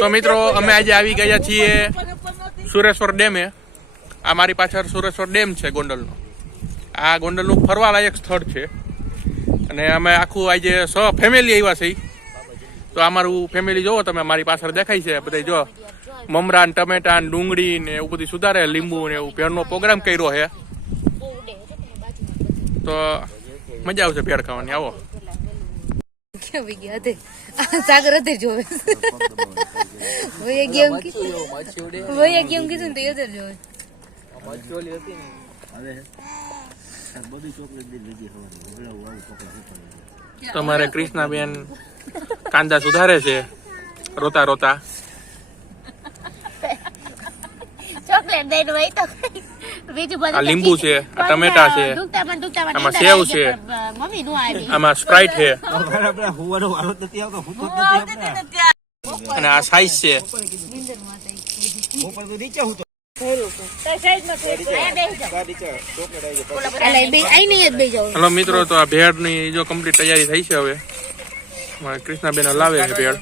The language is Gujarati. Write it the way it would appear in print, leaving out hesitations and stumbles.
તો મિત્રો અમે આજે આવી ગયા છીએ સુરેશ્વર ડેમે. આ મારી પાછળ સુરેશ્વર ડેમ છે ગોંડલનો. આ ગોંડલનું ફરવાલાયક સ્થળ છે અને અમે આખું આજે ફેમિલી આવ્યા છીએ. તો અમારું ફેમિલી જોવો તમે, મારી પાછળ દેખાય છે બધા. જો મમરા, ટમેટા, ડુંગળી ને એવું બધું સુધારે, લીંબુ ને એવું ભેળનો પ્રોગ્રામ કર્યો છે. તો મજા આવશે ભેળ ખાવાની. આવો. સાગર અત્યારે જોવે ગેમ કીધું ને તો જોવે. તમારે કૃષ્ણાબેન કાંદા સુધારે છે રોતા રોતા. ચોકલેટ દઈને વહી તો બીજું બધું. આ લીંબુ છે, આ ટમેટા છે, આમાં સેવ છે, આમાં સ્પ્રાઇટ છે અને આ સાઈઝ છે. હલો મિત્રો, તો આ ભેળ ની જો કમ્પ્લીટ તૈયારી થઈ છે. હવે કૃષ્ણાબેન લાવે છે ભેળ.